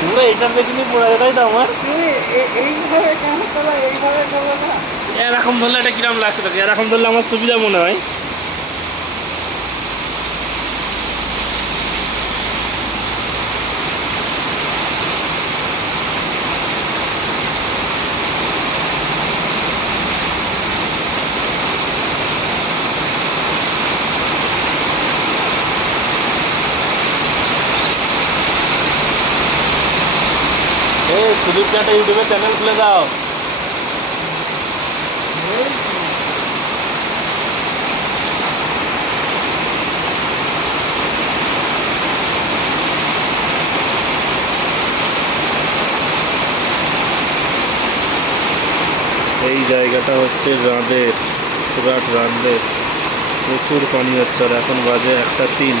পুরো এটার দেখিনি পড়া যায়, তাই তো আমার এইভাবে কেন তোলা, এইভাবে তোলা না। এরকম ধরলে এটা কিরম লাগছে তোকে? এরকম ধরলে আমার সুবিধা মনে হয়। সুদীপ একটা ইউটিউবে চ্যানেল খুলে দাও। এই জায়গাটা হচ্ছে রাঁধের, সুরাট রাঁধের, প্রচুর পানি হচ্ছে। আর এখন বাজে 1:03।